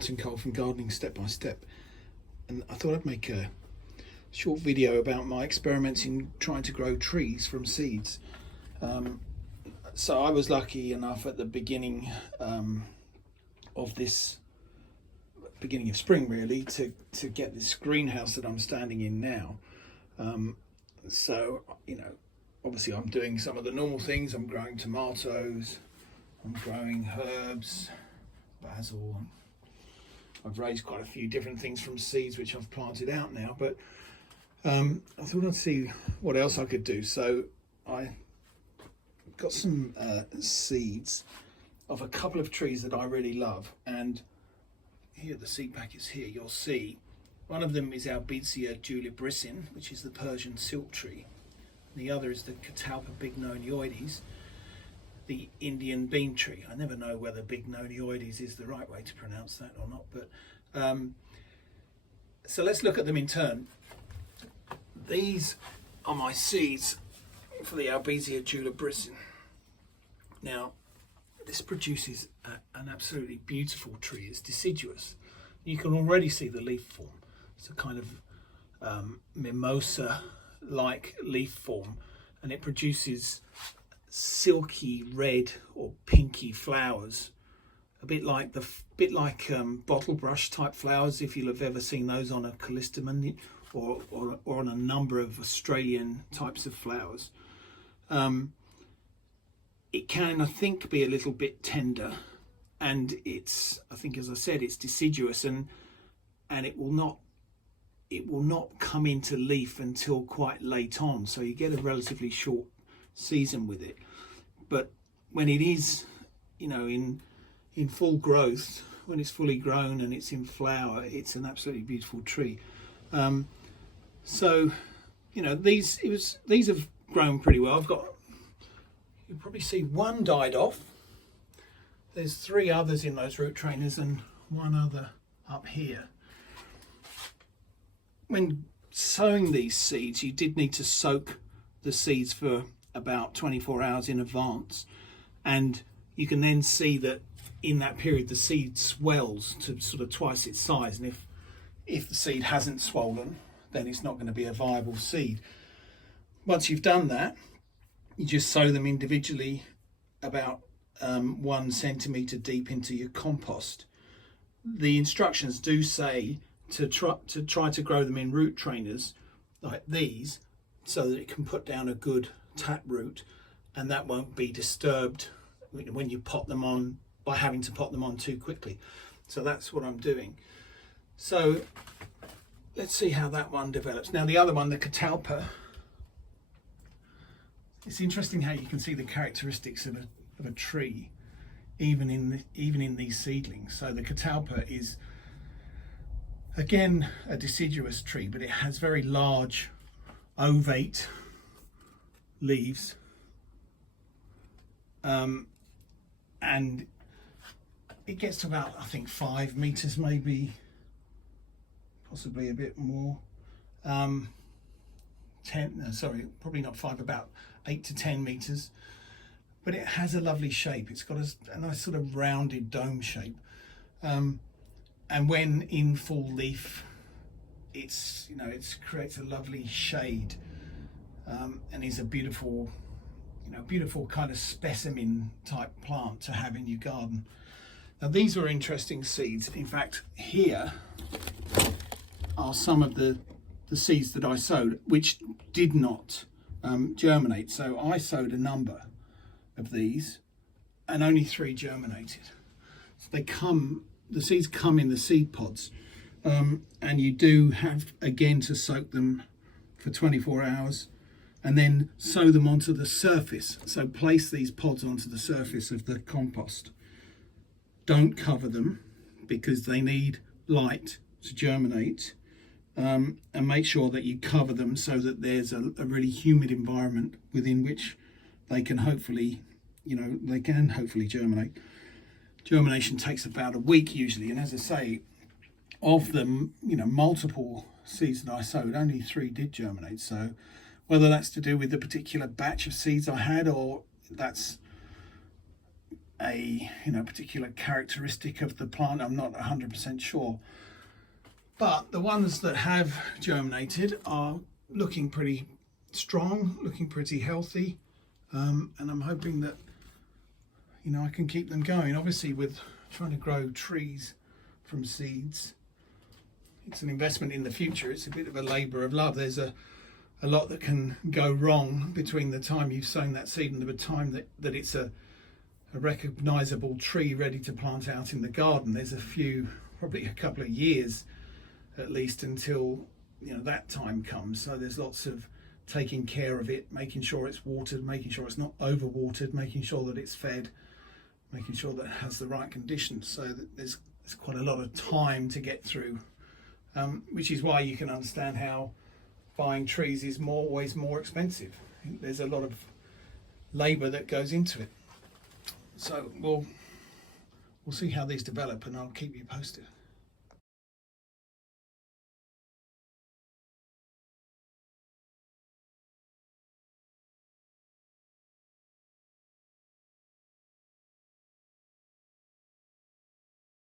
Martin Cole from Gardening Step by Step, and I thought I'd make a short video about my experiments in trying to grow trees from seeds. So I was lucky enough at the beginning of spring really to get this greenhouse that I'm standing in now. So, you know, obviously I'm doing some of the normal things. I'm growing tomatoes, I'm growing herbs, basil. I've raised quite a few different things from seeds which I've planted out now, but I thought I'd see what else I could do. So I got some seeds of a couple of trees that I really love, and here the seed packets here, you'll see one of them is Albizia Julibrissin, which is the Persian Silk Tree. The other is the Catalpa Bignoniodes, the Indian bean tree. I never know whether Bignoniodes is the right way to pronounce that or not, but so let's look at them in turn. These are my seeds for the Albizia Julibrissin. Now, this produces an absolutely beautiful tree. It's deciduous. You can already see the leaf form. It's a kind of mimosa-like leaf form, and it produces silky red or pinky flowers, a bit like bottle brush type flowers, if you'll have ever seen those on a callistemon or on a number of Australian types of flowers. It can, I think, be a little bit tender, and I think, as I said, it's deciduous, and it will not come into leaf until quite late on, so you get a relatively short season with it. But when it is, you know, in full growth, when it's fully grown and it's in flower, it's an absolutely beautiful tree. So, you know, these have grown pretty well. You'll probably see one died off. There's 3 others in those root trainers and 1 other up here. When sowing these seeds, you did need to soak the seeds for about 24 hours in advance, and you can then see that in that period the seed swells to sort of twice its size, and if the seed hasn't swollen, then it's not going to be a viable seed. Once you've done that, you just sow them individually about 1 centimetre deep into your compost. The instructions do say to try to grow them in root trainers like these, so that it can put down a good tap root, and that won't be disturbed when you pot them on by having to pot them on too quickly. So that's what I'm doing. So let's see how that one develops. Now the other one, the Catalpa, it's interesting how you can see the characteristics of a tree even in these seedlings. So the Catalpa is again a deciduous tree, but it has very large ovate leaves, and it gets to about, I think, 5 meters, maybe possibly a bit more. 10, sorry, probably not 5, about 8 to 10 meters. But it has a lovely shape. It's got a nice sort of rounded dome shape. And when in full leaf, it creates a lovely shade, and is a beautiful kind of specimen type plant to have in your garden. Now these are interesting seeds. In fact, here are some of the seeds that I sowed, which did not germinate. So I sowed a number of these, and only 3 germinated. So the seeds come in the seed pods, and you do have again to soak them for 24 hours and then sow them onto the surface. So place these pods onto the surface of the compost. Don't cover them because they need light to germinate, and make sure that you cover them so that there's a really humid environment within which they can hopefully germinate. Germination takes about a week usually, and as I say, of them, multiple seeds that I sowed, only 3 did germinate. So whether that's to do with the particular batch of seeds I had, or that's a particular characteristic of the plant. I'm not 100% sure, but the ones that have germinated are looking pretty strong, looking pretty healthy, and I'm hoping that I can keep them going. Obviously, with trying to grow trees from seeds, it's an investment in the future. It's a bit of a labour of love. There's a lot that can go wrong between the time you've sown that seed and the time that it's a recognisable tree ready to plant out in the garden. There's probably a couple of years at least until that time comes. So there's lots of taking care of it, making sure it's watered, making sure it's not overwatered, making sure that it's fed, making sure that it has the right conditions. So that there's quite a lot of time to get through, which is why you can understand how buying trees is always more expensive. There's a lot of labour that goes into it. So we'll see how these develop, and I'll keep you posted.